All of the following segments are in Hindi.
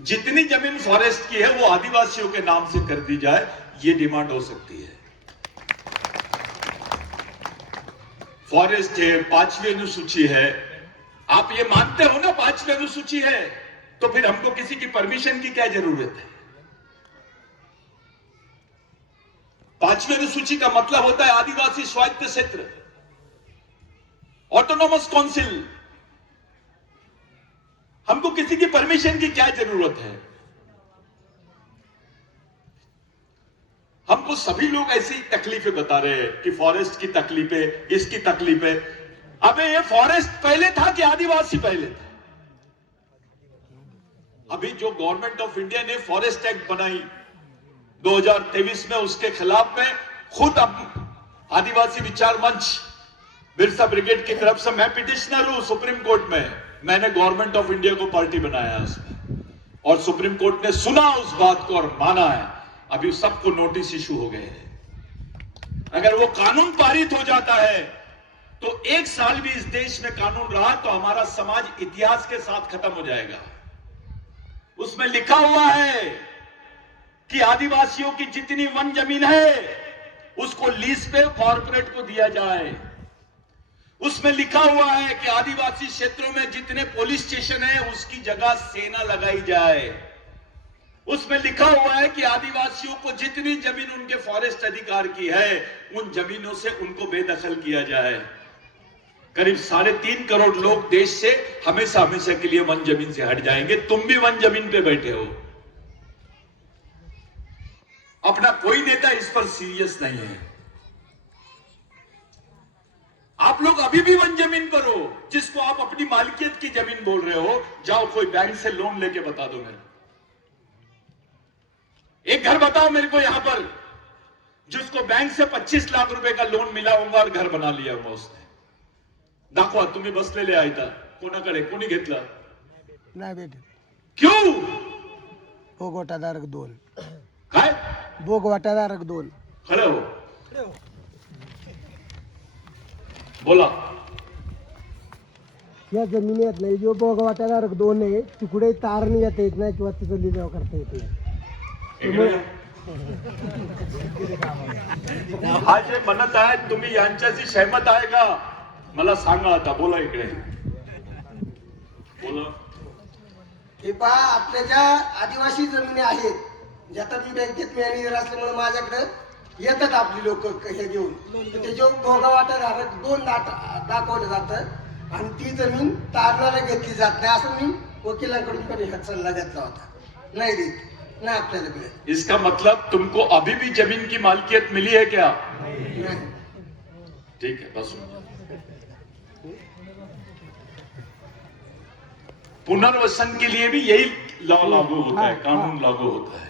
जितनी जमीन फॉरेस्ट की है वो आदिवासियों के नाम से कर दी जाए, ये डिमांड हो सकती है। फॉरेस्ट है, 5वीं अनुसूची है, आप ये मानते हो ना 5वीं अनुसूची है, तो फिर हमको किसी की परमिशन की क्या जरूरत है? 5वीं अनुसूची का मतलब होता है आदिवासी स्वायत्त क्षेत्र, ऑटोनोमस काउंसिल। हमको किसी की परमिशन की क्या जरूरत है? हमको सभी लोग ऐसी तकलीफें बता रहे हैं कि फॉरेस्ट की तकलीफें, इसकी तकलीफें। अबे ये फॉरेस्ट पहले था कि आदिवासी पहले था? अभी जो गवर्नमेंट ऑफ इंडिया ने फॉरेस्ट एक्ट बनाई 2023 में, उसके खिलाफ में खुद अब आदिवासी विचार मंच बिरसा ब्रिगेड की तरफ से मैं पिटिशनर हूं सुप्रीम कोर्ट में। मैंने गवर्नमेंट ऑफ इंडिया को पार्टी बनाया है उसमें, और सुप्रीम कोर्ट ने सुना उस बात को और माना है। अभी सबको नोटिस इशू हो गए हैं। अगर वो कानून पारित हो जाता है तो 1 साल भी इस देश में कानून रहा तो हमारा समाज इतिहास के साथ खत्म हो जाएगा। उसमें लिखा हुआ है कि आदिवासियों की जितनी वन जमीन है उसको लीज पे कॉर्पोरेट को दिया जाए। उसमें लिखा हुआ है कि आदिवासी क्षेत्रों में जितने पुलिस स्टेशन है उसकी जगह सेना लगाई जाए। उसमें लिखा हुआ है कि आदिवासियों को जितनी जमीन उनके फॉरेस्ट अधिकार की है उन जमीनों से उनको बेदखल किया जाए। करीब 3.5 करोड़ लोग देश से हमेशा हमेशा के लिए वन जमीन से हट जाएंगे। तुम भी वन जमीन पे बैठे हो। अपना कोई नेता इस पर सीरियस नहीं है। आप लोग अभी भी वन जमीन पर हो, जिसको आप अपनी मालिकियत की जमीन बोल रहे हो। जाओ कोई बैंक से लोन लेके बता दो मेरे, एक घर बताओ मेरे को यहां पर जिसको बैंक से 25 लाख रुपए का लोन मिला होगा और घर बना लिया होगा उसने। दाखवा, तुम्ही बसलेले आहे इथं, कोणाकडे कोणी घेतलं? नाही भेटत. क्यों? भोगवटाधारक 2. काय? भोगवटाधारक 2. खरं हो, बोला। या जमिनीत नाही जो भोगवटाधारक 2 आहे तिकडे तार नाही येता येत नाही किंवा तिथं लिलाव करता येत नाही. हा जे म्हणत आहे तुम्ही यांच्याशी सहमत आहे का? मला सांगा आता. बोला इकडे, बोला. हे पहा, आपल्या ज्या आदिवासी जमिनी आहेत ज्यात मी बँकेत मॅनेजर असल्यामुळे माझ्याकडे येतात आपली लोक हे घेऊन, तर त्याच्यावर भोगवटाधारक 2 दाखवलं जातं आणि ती जमीन तारणाला घेतली जात नाही असं मी वकिलांकडून पण हा सल्ला घेतला होता. नाही देत ना आपल्याला मिळत. इसका मतलब तुमको अभी भी जमीन की मालकियत मिली है क्या? नाही. ठीक है, बस। पुनर्वसन के लिए भी यही लॉ लागू होता है, कानून लागू होता है।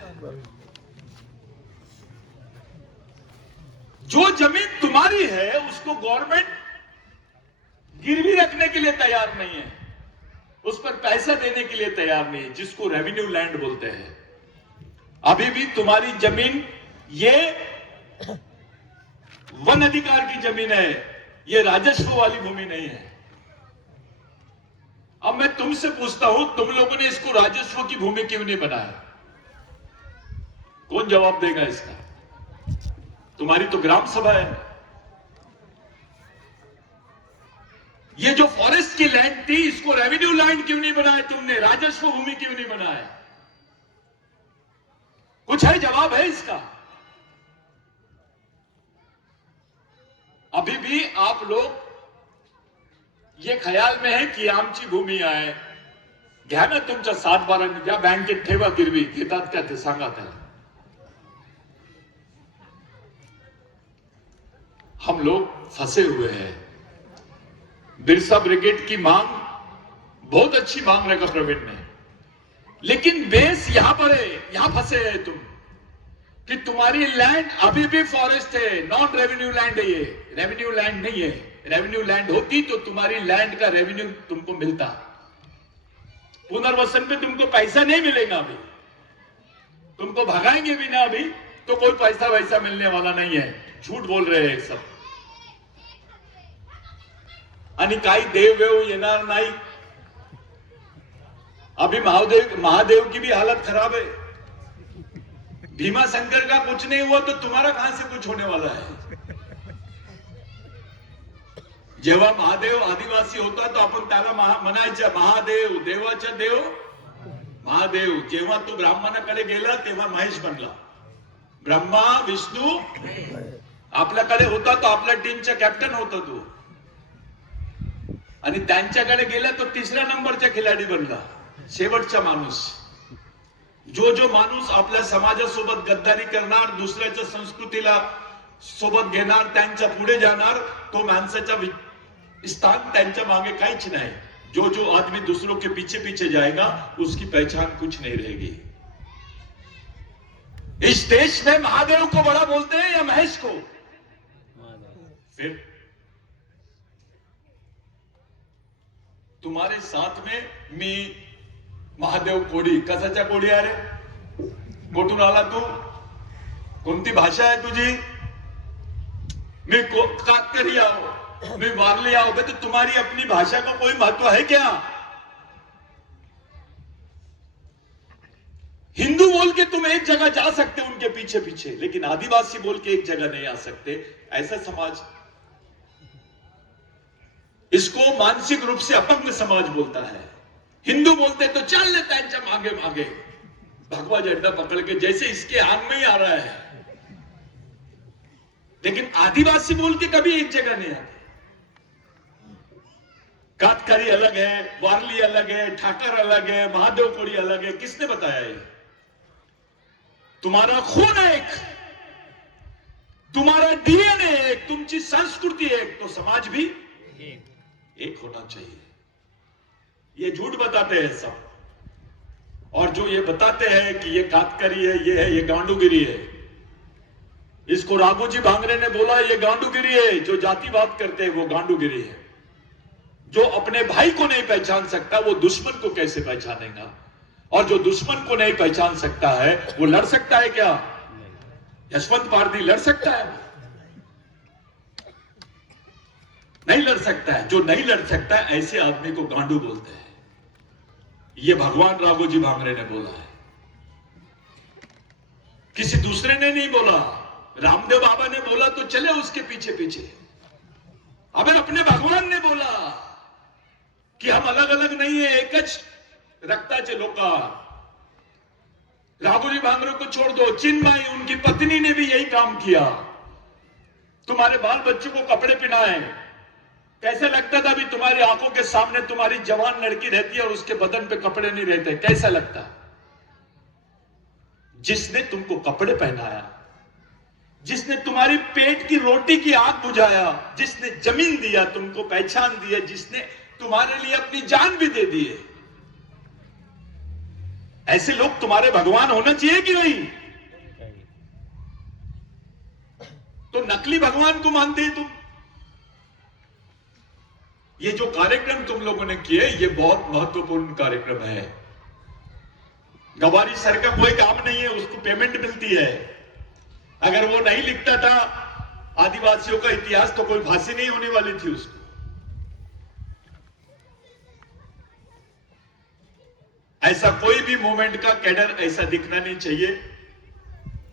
जो जमीन तुम्हारी है उसको गवर्नमेंट गिरवी रखने के लिए तैयार नहीं है, उस पर पैसा देने के लिए तैयार नहीं है, जिसको रेवेन्यू लैंड बोलते हैं। अभी भी तुम्हारी जमीन ये वन अधिकार की जमीन है, ये राजस्व वाली भूमि नहीं है। अब मैं तुमसे पूछता हूं, तुम लोगों ने इसको राजस्व की भूमि क्यों नहीं बनाया? कौन जवाब देगा इसका? तुम्हारी तो ग्राम सभा है। ये जो फॉरेस्ट की लैंड थी इसको रेवेन्यू लैंड क्यों नहीं बनाया तुमने? राजस्व भूमि क्यों नहीं बनाया? कुछ है जवाब है इसका? अभी भी आप लोग ये ख्याल में है की आमची भूमी आहे, घ्या ना तुमच्या 7-12 ज्या बँकेत ठेवा गिरवी, घेतात का ते सांगा त्याला. हम लोग फंसे हुए हैं. बिरसा ब्रिगेड की मांग बहुत अच्छी मांग रखा प्रवीण ने, लेकिन बेस यहां पर है, यहां फंसे हैं तुम कि तुम्हारी लैंड अभी भी फॉरेस्ट है, नॉन रेवेन्यू लैंड है, ये रेवेन्यू लैंड नहीं है. रेवेन्यू लैंड होती तो तुम्हारी लैंड का रेवेन्यू तुमको मिलता. पुनर्वसन पे तुमको पैसा नहीं मिलेगा. अभी तुमको भगाएंगे भी ना अभी तो कोई पैसा वैसा मिलने वाला नहीं है. झूठ बोल रहे हैं सब. आणि काही देववेव येणार नाही अभी महादेव की भी हालत खराब है। भीमा शंकर का कुछ नहीं हुआ तो तुम्हारा कहां से कुछ होने वाला है? जेव्हा महादेव आदिवासी होता तो आपण त्याला म्हणायचं महादेव, देवाचा देव महादेव. जेव्हा तू ब्राह्मणाकडे गेला तेव्हा महेश बनला. ब्रह्मा विष्णू आपल्याकडे होता तो आपल्या टीमचा कॅप्टन होता तो, आणि त्यांच्याकडे गेला तो तिसऱ्या नंबरचा खिलाडी बनला, शेवटचा माणूस. जो माणूस आपल्या समाजासोबत गद्दारी करणार, दुसऱ्याच्या संस्कृतीला सोबत घेणार, त्यांच्या पुढे जाणार, तो माणसाचा स्थान त्यांच्या मागे काहीच नहीं. जो आदमी दूसरों के पीछे पीछे जाएगा उसकी पहचान कुछ नहीं रहेगी. इस देश में महादेव को बड़ा बोलते हैं या महेश को? फिर तुम्हारे साथ में मी महादेव कोडी. कसाचा कोडी आहे रे? कुठून आला तू? कोणती भाषा आहे तुझी? मी कातकरी आओ, मैं वारली आओ. तो तुम्हारी अपनी भाषा का कोई महत्व है क्या? हिंदू बोल के तुम एक जगह जा सकते उनके पीछे पीछे, लेकिन आदिवासी बोल के एक जगह नहीं आ सकते. ऐसा समाज, इसको मानसिक रूप से अपंग समाज बोलता है. हिंदू बोलते तो चल लेता है मांगे मांगे भगवा झंडा पकड़ के, जैसे इसके आंग में ही आ रहा है. लेकिन आदिवासी बोल के कभी एक जगह नहीं आते. कातकरी अलग है, वारली अलग है, ठाकर अलग है, महादेव कोड़ी अलग है. किसने बताया ये? तुम्हारा खून एक, तुम्हारा डीएनए एक, तुमची संस्कृती एक, तो समाज भी एक होना चाहिए. ये झूठ बताते हैं सब. और जो ये बताते हैं कि ये कातकरी है, ये है, ये गांडूगिरी है. इसको राघोजी भांगरे ने बोला ये गांडूगिरी है. जो जातिवाद करते हैं वो गांडूगिरी है. जो अपने भाई को नहीं पहचान सकता वो दुश्मन को कैसे पहचानेगा? और जो दुश्मन को नहीं पहचान सकता है वो लड़ सकता है क्या? यशवंत पारदी लड़ सकता है? नहीं लड़ सकता है. जो नहीं लड़ सकता है ऐसे आदमी को गांडू बोलते हैं. ये भगवान राघोजी भांगरे ने बोला है, किसी दूसरे ने नहीं बोला. रामदेव बाबा ने बोला तो चले उसके पीछे पीछे. अबे अपने भगवान ने बोला कि हम अलग अलग नहीं है, एकच रक्ताचे लोक. राघोजी भांगरे को छोड़ दो, चिन्मयी उनकी पत्नी ने भी यही काम किया. तुम्हारे बाल बच्चों को कपड़े पहनाए. कैसा लगता था? अभी तुम्हारी आंखों के सामने तुम्हारी जवान लड़की रहती है और उसके बदन पे कपड़े नहीं रहते. कैसा लगता? जिसने तुमको कपड़े पहनाया, जिसने तुम्हारी पेट की रोटी की आग बुझाया, जिसने जमीन दिया, तुमको पहचान दी है, जिसने तुम्हारे लिए अपनी जान भी दे दी है, ऐसे लोग तुम्हारे भगवान होना चाहिए कि नहीं? तो नकली भगवान को मानते हैं तुम. ये जो कार्यक्रम तुम लोगों ने किए ये बहुत महत्वपूर्ण कार्यक्रम है. गवारी सर का कोई काम नहीं है, उसको पेमेंट मिलती है. अगर वो नहीं लिखता था आदिवासियों का इतिहास तो कोई फांसी नहीं होने वाली थी उसको. ऐसा कोई भी मूवमेंट का कैडर ऐसा दिखना नहीं चाहिए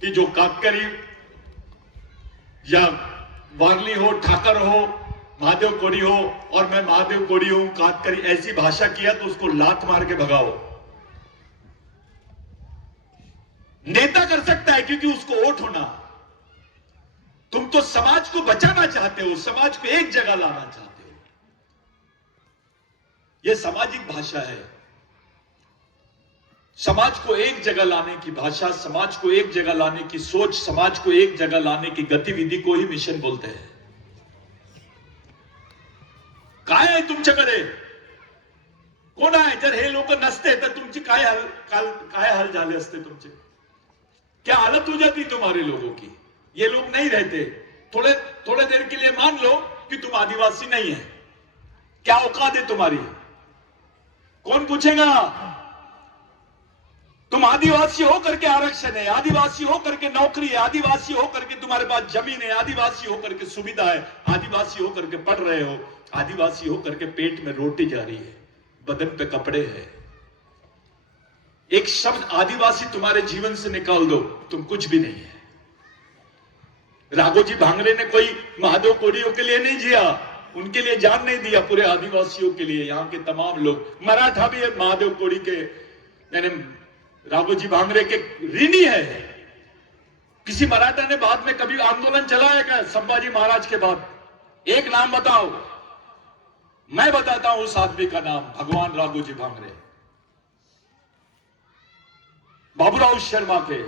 कि जो कातकरी या वारली हो, ठाकर हो, महादेव कोड़ी हो, और मैं महादेव कोड़ी हूं, कातकरी, ऐसी भाषा किया तो उसको लात मार के भगाओ. नेता कर सकता है क्योंकि उसको वोट होना. तुम तो समाज को बचाना चाहते हो, समाज को एक जगह लाना चाहते हो. यह सामाजिक भाषा है. समाज को एक जगह लाने की भाषा, समाज को एक जगह लाने की सोच, समाज को एक जगह लाने की गतिविधि को ही मिशन बोलते हैं. काय आहे तुमच्याकडे? कोण आहे? जर हे लोक नसते तर तुमची काय हाल झाले असते तुमचे? क्या हालत हो जाती तुम्हारे लोगों की? ये लोग नहीं रहते. थोड़े देर के लिए मान लो कि तुम आदिवासी नहीं है, क्या औकात है तुम्हारी? कौन पूछेगा? तुम आदिवासी होकर के आरक्षण है, आदिवासी होकर के नौकरी है, आदिवासी होकर के तुम्हारे पास जमीन है, आदिवासी होकर के सुविधा है, आदिवासी होकर के पढ़ रहे हो, आदिवासी होकर के पेट में रोटी जा रही है, बदन पे कपड़े हैं. एक शब्द आदिवासी तुम्हारे जीवन से निकाल दो, तुम कुछ भी नहीं है। राघोजी भांगरे ने कोई महादेव कोड़ियों के लिए नहीं जिया, उनके लिए जान नहीं दिया, पूरे आदिवासियों के लिए, यहां के तमाम लोग। मराठा भी है महादेव कोड़ी के, यानी राघोजी भांगरे के ऋणी है। किसी मराठा ने बाद में कभी आंदोलन चलाया क्या संभाजी महाराज के बाद? एक नाम बताओ। मैं बताता हूं उस आदमी का नाम, भगवान राघोजी भांगरे, बाबूराव शर्मा के।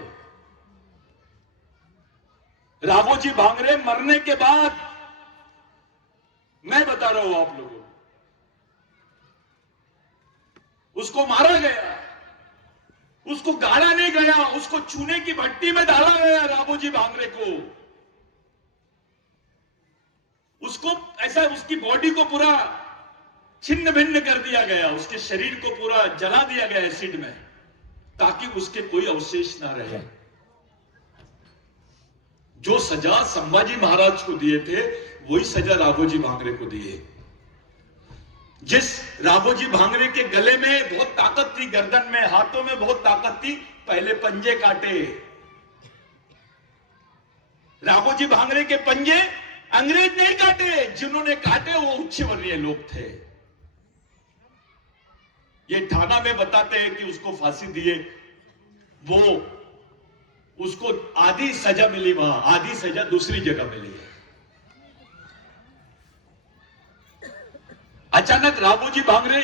राघोजी भांगरे मरने के बाद, मैं बता रहा हूं आप लोगों को, उसको मारा गया, उसको गाड़ा नहीं गया, उसको चूने की भट्टी में डाला गया राघोजी भांगरे को। उसको ऐसा, उसकी बॉडी को पूरा छिन्न भिन्न कर दिया गया, उसके शरीर को पूरा जला दिया गया एसिड में, ताकि उसके कोई अवशेष ना रहे। जो सजा संभाजी महाराज को दिए थे, वही सजा राघोजी भांगरे को दिए। जिस राघोजी भांगरे के गले में बहुत ताकत थी, गर्दन में, हाथों में बहुत ताकत थी, पहले पंजे काटे। राघोजी भांगरे के पंजे अंग्रेज नहीं काटे, जिन्होंने काटे वो उच्च वर्णीय लोग थे। ये थाना में बताते हैं कि उसको फांसी दिए, वो उसको आधी सजा मिली, वहां आधी सजा दूसरी जगह मिली है। अचानक राघोजी भांगरे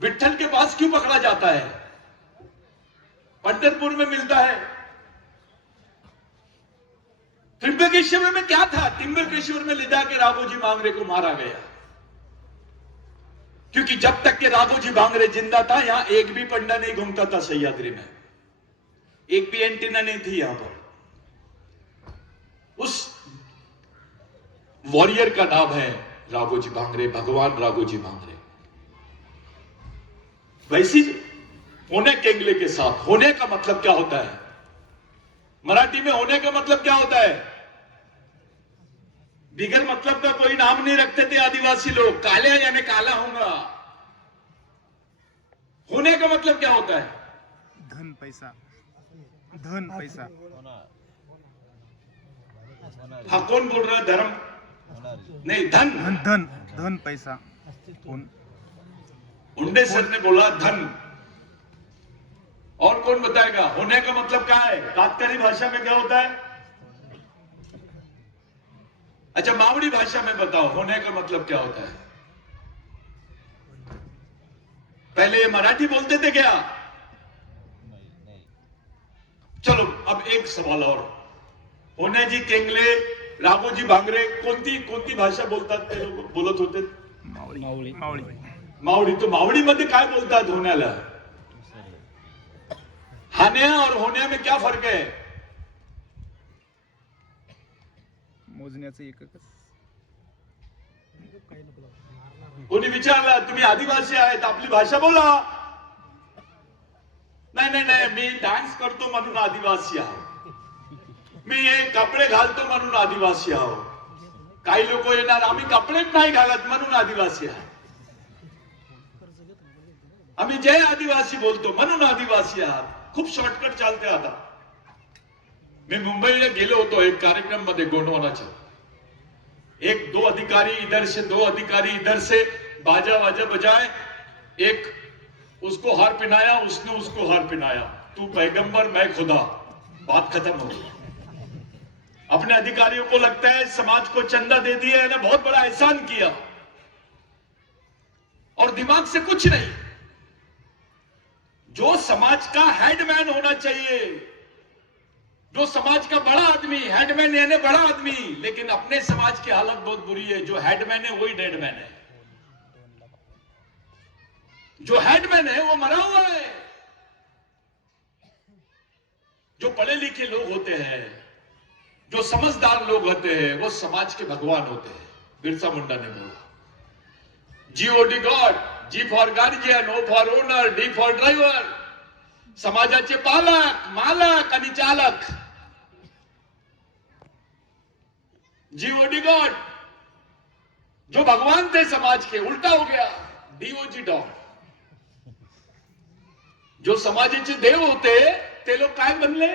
विट्ठल के पास क्यों पकड़ा जाता है? पंढरपुर में मिलता है। त्रिंबकेश्वर में क्या था? त्रिंबकेश्वर में ले जाके राघोजी भांगरे को मारा गया, क्योंकि जब तक के राघोजी भांगरे जिंदा था, यहां एक भी पंडा नहीं घूमता था सह्याद्री में, एक भी एंटीना नहीं थी यहां पर। उस वॉरियर का नाम है राघोजी भांगरे, भगवान राघोजी भांगरे। वैसी होने केंगले के साथ, होने का मतलब क्या होता है? मराठी में होने का मतलब क्या होता है? बिगर मतलब का कोई नाम नहीं रखते थे आदिवासी लोग। काले यानी काला होगा। होने का मतलब क्या होता है? धन पैसा, धन पैसा। हाँ, कौन बोल रहा है? धर्म नहीं, धन धन धन धन पैसा। उंडे सर ने बोला धन। और कौन बताएगा होने का मतलब क्या है? कातकरी भाषा में क्या होता है? अच्छा, मावड़ी भाषा में बताओ होने का मतलब क्या होता है? पहले ये मराठी बोलते थे क्या? चलो अब एक सवाल और। होने जी केंगले, राघोजी भांगरे कोणती भाषा बोलतात ते लोक? बोलत होते मावळी मावळी मावडी. तो मावडी मध्ये काय बोलतात होण्याला? हान्या और होण्या में क्या फर्क है? मोजण्याचं एककच. कोणी विचारलं तुम्ही आदिवासी आहेत, आपली भाषा बोला. नाही नाही नाही, मी डान्स करतो म्हणून आदिवासी आहो, मी हे कपडे घालतो म्हणून आदिवासी आहो. काही लोक येणार आम्ही कपडेच नाही घालत म्हणून आदिवासी आहोत, आम्ही जय आदिवासी बोलतो म्हणून आदिवासी आहात. खूप शॉर्टकट चालते आता. मी मुंबईला गेलो होतो एक कार्यक्रम मध्ये गोंडवानाच्या. एक दो अधिकारी इधर से, दो अधिकारी इधर से, बाजा बाजा बजाए, एक उसको हार पहनाया, उसने उसको हार पहनाया. तू पैगंबर मैं खुदा. बात खत्म हो गई. अपने अधिकारियों को लगता है समाज को चंदा दे दिया है ना, बहुत बड़ा एहसान किया, और दिमाग से कुछ नहीं. जो समाज का हेडमैन होना चाहिए, जो समाज का बड़ा आदमी, हेडमैन यानी बड़ा आदमी, लेकिन अपने समाज की हालत बहुत बुरी है. जो हेडमैन है वही डेडमैन है. जो हेडमैन है वो मरा हुआ है. जो पढ़े लिखे लोग होते हैं, जो समझदार लोग होते हैं, वो समाज के भगवान होते हैं. बिरसा मुंडा ने बोला, GOD god, G for guardian, O for owner, D for driver. समाजाचे पालक, मालक आणि चालक. जीओडी गॉड, जो भगवान थे समाज के, उल्टा हो गया डीओजी डॉग. जो समाजाचे देव होते ते लोक काय बनले?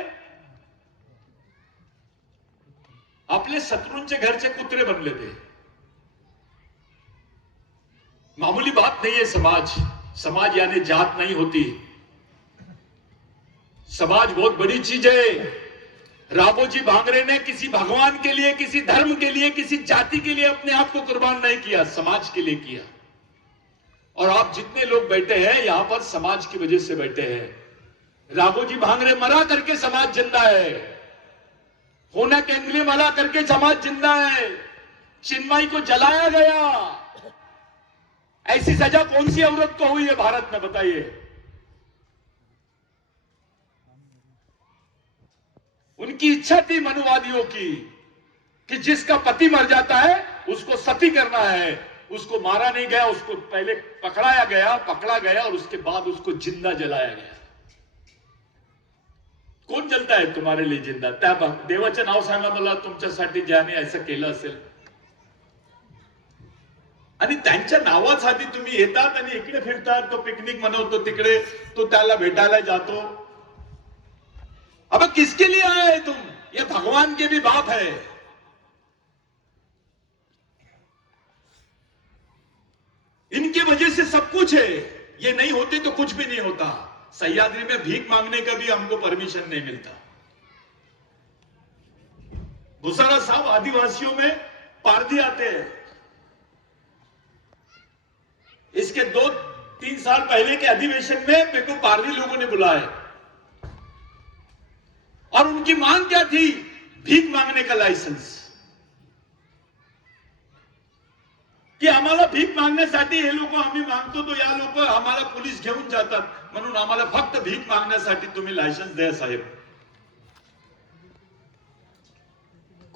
आपले शत्रूंचे घरचे कुत्रे बनले थे। मामूली बात नहीं है समाज। समाज यानी जात नहीं होती। समाज बहुत बड़ी चीज है। रामोजी भांगरे ने किसी भगवान के लिए, किसी धर्म के लिए, किसी जाति के लिए अपने आप को कुर्बान नहीं किया, समाज के लिए किया। और आप जितने लोग बैठे हैं यहां पर समाज की वजह से बैठे हैं। रामोजी भांगरे मरा करके समाज जिंदा है। होना केंद्रीय मरा करके समाज जिंदा है। चिन्मयी को जलाया गया। ऐसी सजा कौन सी औरत को हुई है भारत में, बताइए? उनकी इच्छा थी मनुवादियों की कि जिसका पति मर जाता है उसको सती करना है। उसको मारा नहीं गया, उसको पहले पकड़ा गया और उसके बाद उसको जिंदा जलाया गया। कोण जलता है तुम्हारे लिए जिंदा? त्या देवाचं नाव सांगा मला तुमच्यासाठी ज्याने असं केलं असेल। आणि त्यांच्या नावासाठी तुम्ही येतात आणि इकडे फिरतात, तो पिकनिक मनवतो तिकडे, तो त्याला भेटायला जातो। अब किसके लिए आए तुम? ये भगवान के भी बाप है। इनकी वजह से सब कुछ है। ये नहीं होते तो कुछ भी नहीं होता। सह्याद्री में भीख मांगने का भी हमको परमिशन नहीं मिलता। भूसारा साहब, आदिवासियों में पारधी आते हैं। इसके 2-3 साल पहले के अधिवेशन में मेरे को पारधी लोगों ने बुलाया और उनकी मांग क्या थी? भीख मांगने का लाइसेंस। की आम्हाला भीक मागण्यासाठी हे लोक आम्ही मागतो तो या लोक आम्हाला पोलीस घेऊन जातात, म्हणून आम्हाला फक्त भीक मागण्यासाठी तुम्ही लायसन्स द्या साहेब।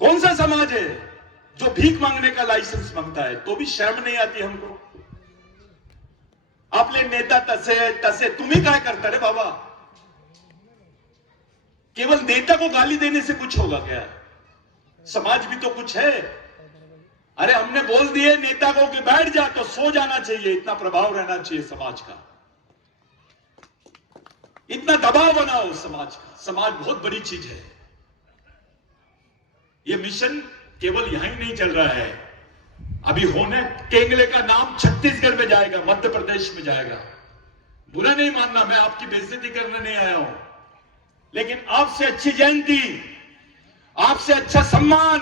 कौन सा समाज है जो भीख मांगने का लाइसेंस मांगता है? तो भी शर्म नहीं आती हमको। आपले नेता तसे तुम्ही काय करता रे बाबा? केवल नेता को गाली देने से कुछ होगा क्या? समाज भी तो कुछ है। अरे हमने बोल दिए नेता को कि बैठ जा, तो सो जाना चाहिए। इतना प्रभाव रहना चाहिए समाज का। इतना दबाव बनाओ समाज का। समाज बहुत बड़ी चीज है। ये मिशन केवल यहां ही नहीं चल रहा है। अभी होने केंगले का नाम छत्तीसगढ़ में जाएगा, मध्य प्रदेश में जाएगा। बुरा नहीं मानना, मैं आपकी बेइज्जती करने नहीं आया हूं, लेकिन आपसे अच्छी जयंती, आपसे अच्छा सम्मान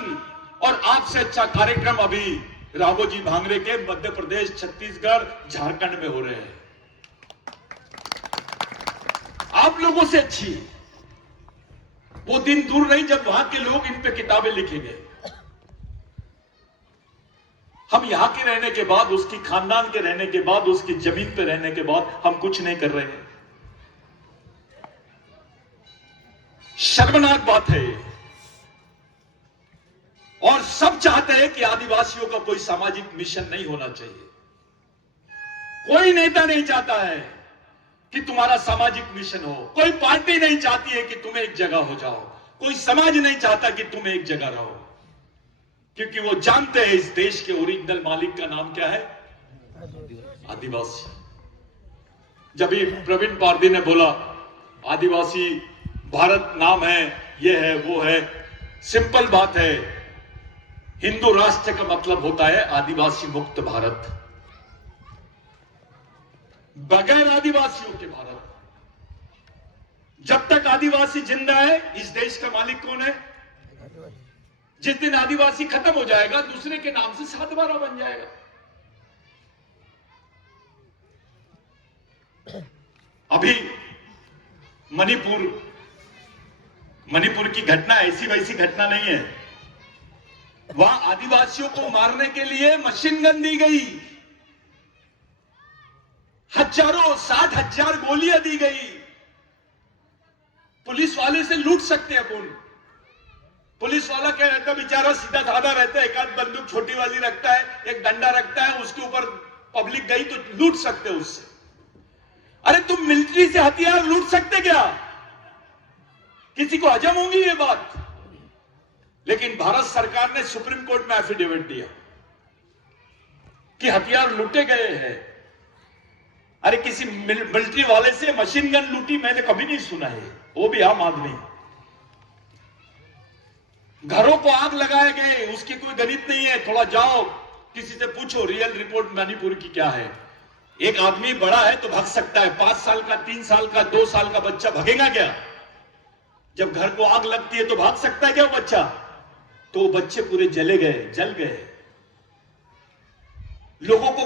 और आपसे अच्छा कार्यक्रम अभी रामोजी भांगरे के मध्य प्रदेश, छत्तीसगढ़, झारखंड में हो रहे हैं। आप लोगों से अच्छी। वो दिन दूर नहीं जब वहां के लोग इन पे किताबें लिखेंगे। हम यहां के रहने के बाद, उसकी खानदान के रहने के बाद, उसकी जमीन पे रहने के बाद हम कुछ नहीं कर रहे हैं। शर्मनाक बात है ये। और सब चाहते हैं कि आदिवासियों का कोई सामाजिक मिशन नहीं होना चाहिए। कोई नेता नहीं चाहता है कि तुम्हारा सामाजिक मिशन हो। कोई पार्टी नहीं चाहती है कि तुम एक जगह हो जाओ। कोई समाज नहीं चाहता कि तुम एक जगह रहो, क्योंकि वो जानते हैं इस देश के ओरिजिनल मालिक का नाम क्या है? आदिवासी। जब भी प्रवीण पारधी ने बोला आदिवासी भारत नाम है, ये है, वो है, सिंपल बात है। हिंदू राष्ट्र का मतलब होता है आदिवासी मुक्त भारत, बगैर आदिवासियों के भारत। जब तक आदिवासी जिंदा है, इस देश का मालिक कौन है? जिस दिन आदिवासी खत्म हो जाएगा, दूसरे के नाम से सातवारा बन जाएगा। अभी मणिपुर की घटना ऐसी वैसी घटना नहीं है। वहां आदिवासियों को मारने के लिए मशीन गन दी गई, हजारों 60,000 गोलियां दी गई। पुलिस वाले से लूट सकते हैं अपन। पुलिस वाला क्या रहता है बेचारा, सीधा साधा रहता है, एक आध बंदूक छोटी वाली रखता है, एक डंडा रखता है, उसके ऊपर पब्लिक गई तो लूट सकते हो उससे। अरे तुम मिलिट्री से हथियार लूट सकते क्या? किसी को हजम होंगी ये बात? लेकिन भारत सरकार ने सुप्रीम कोर्ट में एफिडेविट दिया कि हथियार लूटे गए हैं। अरे किसी मिलिट्री वाले से मशीन गन लूटी मैंने कभी नहीं सुना है, वो भी आम आदमी। घरों को आग लगाए गए, उसकी कोई गणित नहीं है। थोड़ा जाओ किसी से पूछो रियल रिपोर्ट मणिपुर की क्या है। एक आदमी बड़ा है तो भाग सकता है, 5 साल का, 3 साल का, 2 साल का बच्चा भगेगा क्या? जब घर को आग लगती है तो भाग सकता है क्या वो बच्चा? तो वो बच्चे पूरे जले गए, जल गए। लोगों को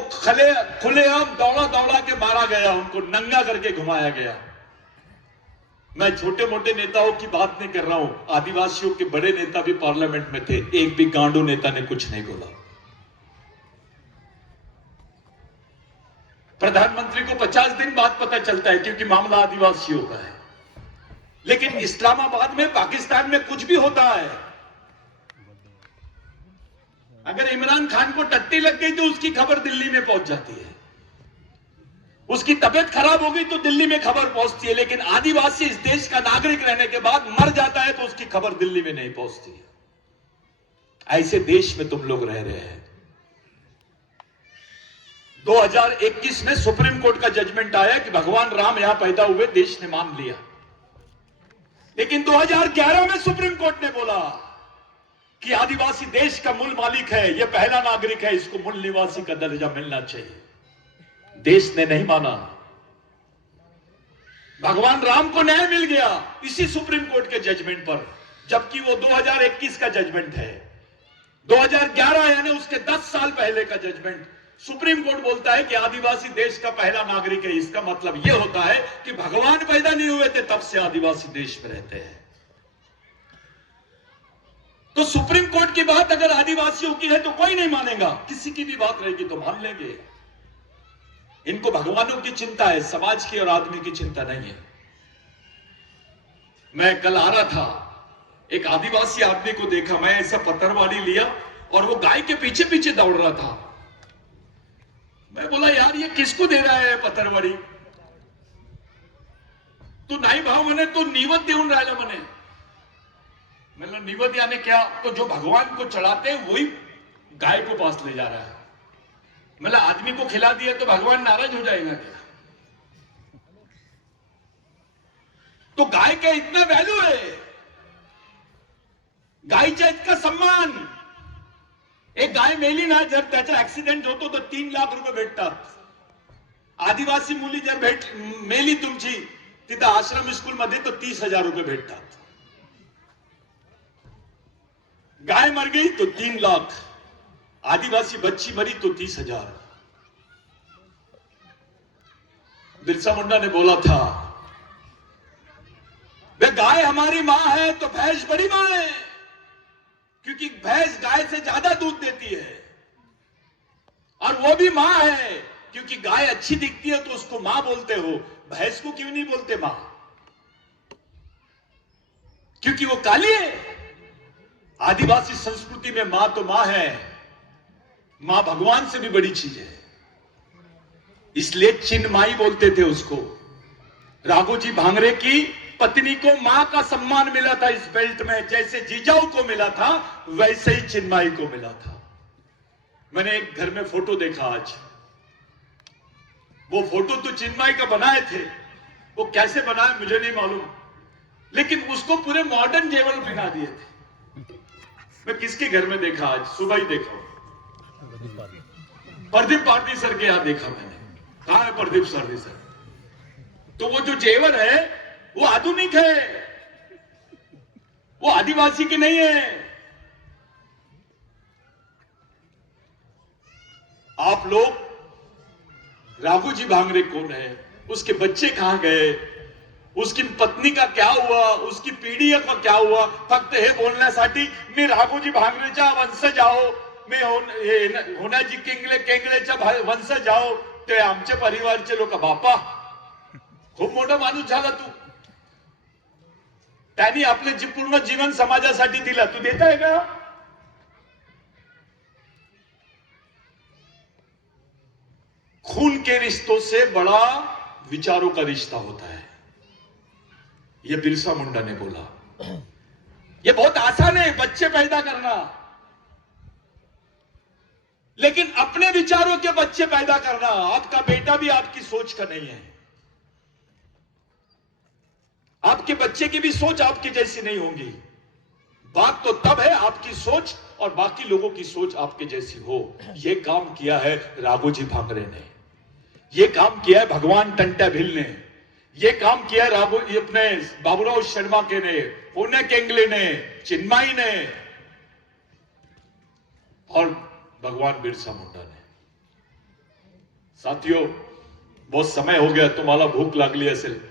खुलेआम दौड़ा दौड़ा के मारा गया, उनको नंगा करके घुमाया गया। मैं छोटे मोटे नेताओं की बात नहीं कर रहा हूं, आदिवासियों के बड़े नेता भी पार्लियामेंट में थे, एक भी गांडू नेता ने कुछ नहीं बोला। प्रधानमंत्री को 50 दिन बाद पता चलता है क्योंकि मामला आदिवासियों का है। लेकिन इस्लामाबाद में, पाकिस्तान में कुछ भी होता है, अगर इमरान खान को टट्टी लग गई तो उसकी खबर दिल्ली में पहुंच जाती है, उसकी तबीयत खराब हो गई तो दिल्ली में खबर पहुंचती है। लेकिन आदिवासी इस देश का नागरिक रहने के बाद मर जाता है तो उसकी खबर दिल्ली में नहीं पहुंचती है। ऐसे देश में तुम लोग रह रहे हैं। 2021 में सुप्रीम कोर्ट का जजमेंट आया कि भगवान राम यहां पैदा हुए, देश ने मान लिया। लेकिन 2011 में सुप्रीम कोर्ट ने बोला कि आदिवासी देश का मूल मालिक है, यह पहला नागरिक है, इसको मूल निवासी का दर्जा मिलना चाहिए। देश ने नहीं माना। भगवान राम को न्याय मिल गया इसी सुप्रीम कोर्ट के जजमेंट पर, जबकि वो 2021 का जजमेंट है। 2011 यानी उसके 10 साल पहले का जजमेंट। सुप्रीम कोर्ट बोलता है कि आदिवासी देश का पहला नागरिक है। इसका मतलब यह होता है कि भगवान पैदा नहीं हुए थे तब से आदिवासी देश में रहते हैं। तो सुप्रीम कोर्ट की बात अगर आदिवासियों की है तो कोई नहीं मानेगा, किसी की भी बात रहेगी तो मान लेंगे। इनको भगवानों की चिंता है, समाज की और आदमी की चिंता नहीं है। मैं कल आ रहा था, एक आदिवासी आदमी को देखा, मैं ऐसा पतरवाड़ी लिया और वो गाय के पीछे पीछे दौड़ रहा था। मैं बोला यार ये किसको दे रहा है पतरवाड़ी? तो नाही भाव मने तो निवत देऊन राहिला मने। मतलब निवत यानी क्या? तो जो भगवान को चढ़ाते हैं वही गाय को पास ले जा रहा है। मतलब आदमी को खिला दिया तो भगवान नाराज हो जाएगा क्या? तो गाय का इतना वैल्यू है, गायचा इतका सम्मान। एक गाय मेली ना, जर त्याचा ऍक्सिडेंट होतो तर 3 लाख रुपये भेटतात। आदिवासी मुली जर मेली तुमची तिथं आश्रम स्कूल मध्ये तो 30,000 रुपये भेटतात। गाय मर गई तो 3 लाख, आदिवासी बच्ची मरी तो 30,000। बिरसा मुंडा ने बोला था, वे गाय हमारी मां है तो भैंस बड़ी मां है, क्योंकि भैंस गाय से ज्यादा दूध देती है। और वो भी मां है क्योंकि गाय अच्छी दिखती है तो उसको मां बोलते हो, भैंस को क्यों नहीं बोलते मां? क्योंकि वो काली है। आदिवासी संस्कृति में मां तो मां है, मां भगवान से भी बड़ी चीज है, इसलिए चिन्माई बोलते थे उसको। राघोजी भांगरे की पत्नी को मां का सम्मान मिला था इस बेल्ट में, जैसे जीजाऊ को मिला था वैसे ही चिन्माई को मिला था। मैंने एक घर में फोटो देखा आज, वो फोटो तो चिन्माई का बनाए थे, वो कैसे बनाए मुझे नहीं मालूम, लेकिन उसको पूरे मॉडर्न जेवर पहना दिए थे। मैं किसके घर में देखा आज, सुबह ही देखा, प्रदीप पारदी सर के यहां देखा मैंने। कहां है प्रदीप सर? तो वो जो जेवर है वो आधुनिक है, वो आदिवासी की नहीं है। आप लोग राघोजी भांगरे कौन है, उसके बच्चे कहां गए, उसकी पत्नी का क्या हुआ, उसकी पीढ़ी का क्या हुआ? फक्त हे बोलण्यासाठी मी राघोजी भांगरेच्या वंशज आहो, मी होनाजी केंगळेच्या वंशज आहो, ते आमचे परिवारचे लोक। बापा खूप मोठा माणूस झाला तू, त्यांनी आपले पूर्ण जीवन समाजासाठी दिला, तू देताय का? खून के रिश्तों से बड़ा विचारों का रिश्ता होता है, ये बिरसा मुंडा ने बोला। ये बहुत आसान है बच्चे पैदा करना, लेकिन अपने विचारों के बच्चे पैदा करना, आपका बेटा भी आपकी सोच का नहीं है, आपके बच्चे की भी सोच आपकी जैसी नहीं होगी। बात तो तब है आपकी सोच और बाकी लोगों की सोच आपके जैसी हो। यह काम किया है राघोजी भांगरे ने, यह काम किया है भगवान टंटा भिल ने, यह काम किया है ये अपने बाबूराव शर्मा के ने, पुण्य केंगले ने, चिन्मयी ने और भगवान बिरसा मुंडा ने। साथियों, बहुत समय हो गया, तुम्हाला भूक लागली असेल,